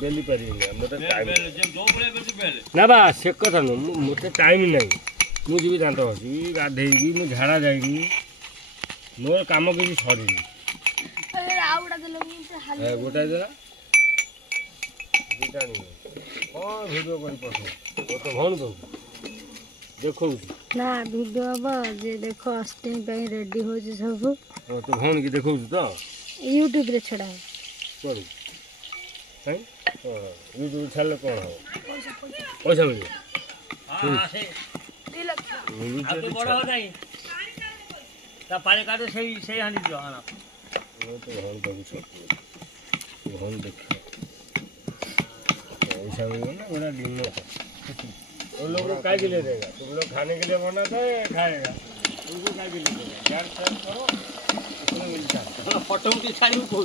बेली पारि ना बा से कथा नु मते टाइम नहीं मुझे दांत हसी गाधेगी मु झाड़ा जाएगी मोर काम किसी सरी गोटा देला दुटा नहीं कौन वीडियो कर पठो तो भौन दो देखो ना वीडियो अब जे देखो अस्टिंग पे रेडी हो जे सब तो भौन की देखो तो यूट्यूब रे छड़ा कर हैं यूट्यूब छाले कौन हो पैसा मिले हां से 2 लाख अब तो बड़ा हो नहीं ता पानी काटे सही हानि जो आना वो तो भौन का कुछ भौन देख पैसा मिले ना बड़ा दिन में उन लोगों को काय के लिए देगा तुम लोग खाने के लिए बनाता है खाएगा उनको काय के लिए देगा यार सर्च करो उसमें मिलता है फोटो की छाड़ी को